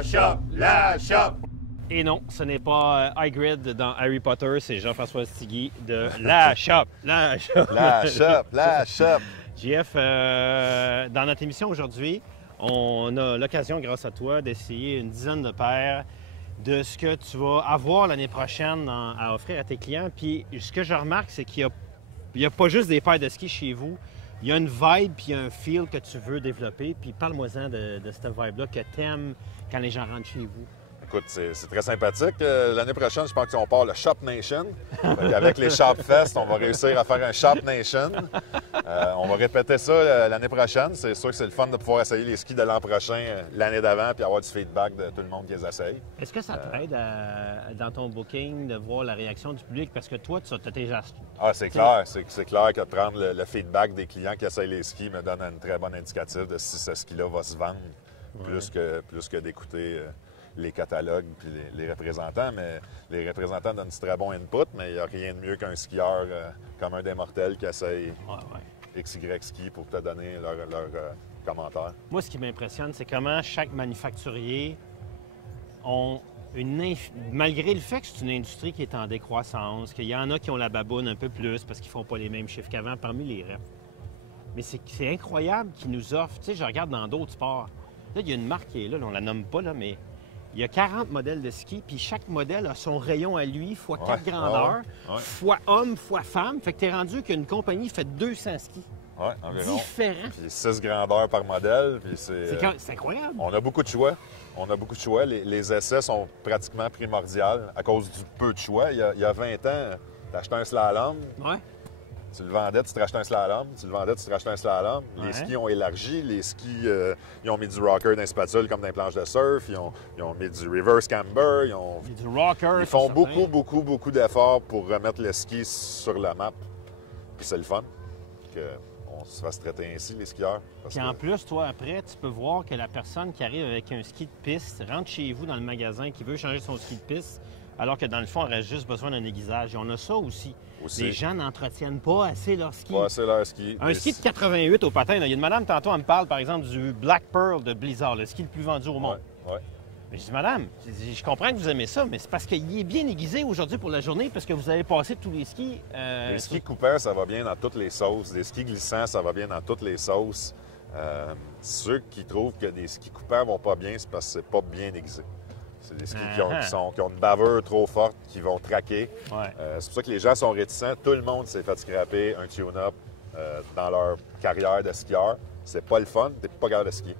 La shop! La shop! Et non, ce n'est pas Hagrid dans Harry Potter, c'est Jean-François Stigui de La Shop. La Shop! La shop! La shop! JF, dans notre émission aujourd'hui, on a l'occasion, grâce à toi, d'essayer une dizaine de paires de ce que tu vas avoir l'année prochaine à offrir à tes clients. Puis ce que je remarque, c'est qu'il n'y a pas juste des paires de ski chez vous. Il y a une vibe puis un feel que tu veux développer. Puis parle-moi-en de cette vibe-là que tu aimes quand les gens rentrent chez vous. Écoute, c'est très sympathique. L'année prochaine, je pense qu'on part le Shop Nation. Avec les Shop Fest, on va réussir à faire un Shop Nation. On va répéter ça l'année prochaine. C'est sûr que c'est le fun de pouvoir essayer les skis de l'an prochain, l'année d'avant, puis avoir du feedback de tout le monde qui les essaye. Est-ce que ça t'aide dans ton booking de voir la réaction du public? Parce que toi, tu as déjà... Ah, c'est clair. C'est clair que de prendre le feedback des clients qui essayent les skis me donne une très bonne indicatif de si ce ski-là va se vendre, plus que d'écouter... les catalogues puis les représentants, mais les représentants donnent du très bon input, mais il n'y a rien de mieux qu'un skieur comme un des mortels qui essaye XY ski pour te donner leur commentaire. Moi, ce qui m'impressionne, c'est comment chaque manufacturier ont malgré le fait que c'est une industrie qui est en décroissance, qu'il y en a qui ont la baboune un peu plus parce qu'ils ne font pas les mêmes chiffres qu'avant parmi les refs. Mais c'est incroyable qu'ils nous offrent. Tu sais, je regarde dans d'autres sports. Là, il y a une marque qui est là, on la nomme pas, là, mais il y a 40 modèles de ski, puis chaque modèle a son rayon à lui, fois 4 grandeurs, fois homme, fois femme. Fait que t'es rendu qu'une compagnie fait 200 skis. Oui, environ. Différents. Puis 6 grandeurs par modèle. Puis c'est incroyable. On a beaucoup de choix. Les essais sont pratiquement primordiaux à cause du peu de choix. Il y a 20 ans, t'achetais un slalom. Ouais. Tu le vendais, tu te rachetais un slalom. Tu le vendais, tu te rachetais un slalom. Les skis ont élargi. Les skis, ils ont mis du rocker dans les spatules comme dans les planches de surf. Ils ont mis du reverse camber. Du rocker. Ils font beaucoup d'efforts pour remettre le ski sur la map. Puis c'est le fun qu'on se fasse traiter ainsi, les skieurs. Puis en plus, toi, après, tu peux voir que la personne qui arrive avec un ski de piste rentre chez vous dans le magasin, qui veut changer son ski de piste, alors que dans le fond, on aurait juste besoin d'un aiguisage. Et on a ça aussi. Les gens n'entretiennent pas assez leur ski. Pas assez leur ski. Un ski de 88 au patin. Il y a une madame, tantôt, elle me parle, par exemple, du Black Pearl de Blizzard, le ski le plus vendu au monde. Ouais. Mais je dis, madame, je comprends que vous aimez ça, mais c'est parce qu'il est bien aiguisé aujourd'hui pour la journée, parce que vous avez passé tous les skis. Les skis coupants, ça va bien dans toutes les sauces. Les skis glissants, ça va bien dans toutes les sauces. Ceux qui trouvent que des skis coupants vont pas bien, c'est parce que c'est pas bien aiguisé. C'est des skis qui ont une baveur trop forte, qui vont traquer. C'est pour ça que les gens sont réticents. Tout le monde s'est fait scraper un tune-up dans leur carrière de skieur. C'est pas le fun, t'es pas capable de skier.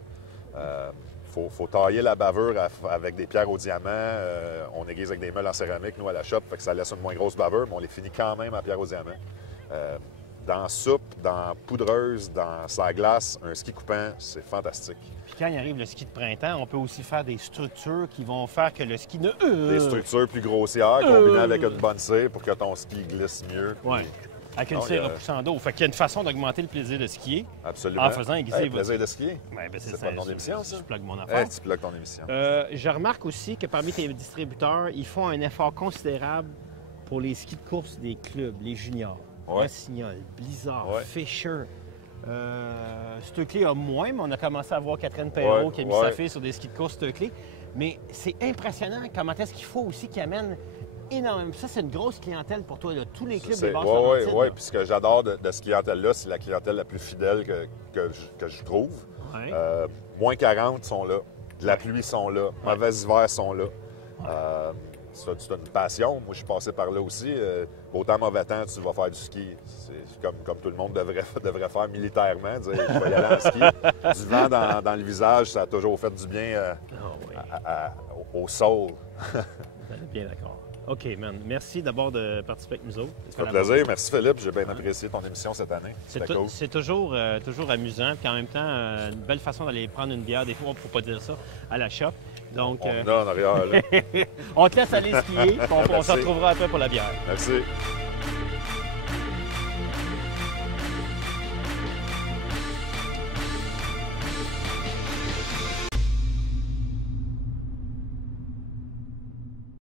Faut tailler la bavure avec des pierres au diamant. On aiguise avec des meules en céramique, nous, à la shop, fait que ça laisse une moins grosse bavure, mais on les finit quand même à pierre au diamant. Dans soupe, dans poudreuse, dans sa glace, un ski coupant, c'est fantastique. Puis quand il arrive le ski de printemps, on peut aussi faire des structures qui vont faire que le ski ne... Des structures plus grossières, combinées avec une bonne cire pour que ton ski glisse mieux. Oui, avec une cire repoussant d'eau. Fait qu'il y a une façon d'augmenter le plaisir de skier. Absolument. En faisant aiguiser le plaisir de skier. C'est pas ton émission, ça? Je plug mon affaire. Tu plugues ton émission. Je remarque aussi que parmi tes distributeurs, ils font un effort considérable pour les skis de course des clubs, les juniors. Rossignol, Blizzard, Fisher. Stöckli a moins, mais on a commencé à voir Catherine Perrault qui a mis sa fille sur des skis de course Stöckli. Mais c'est impressionnant comment est-ce qu'il faut aussi qu'ils amènent énormément. Ça, c'est une grosse clientèle pour toi, là. Tous les clubs des Basses-Laurentides. Oui. Puis ce que j'adore de cette clientèle-là, c'est la clientèle la plus fidèle que je trouve. Moins 40 sont là. De la pluie sont là. Mauvais hiver sont là. C'est une passion. Moi, je suis passé par là aussi. Autant mauvais temps, tu vas faire du ski. C'est comme tout le monde devrait faire militairement. Dire, je vais y aller en ski. Du vent dans le visage, ça a toujours fait du bien au soul. Bien d'accord. OK, man. Merci d'abord de participer avec nous autres. Ça fait plaisir. Merci, Philippe. J'ai bien apprécié ton émission cette année. C'est toujours amusant. Puis en même temps, une belle façon d'aller prendre une bière. Des fois, il ne faut pas dire ça, à la shop. Donc, on a en arrière, là. On te laisse aller skier. On se retrouvera après pour la bière. Merci.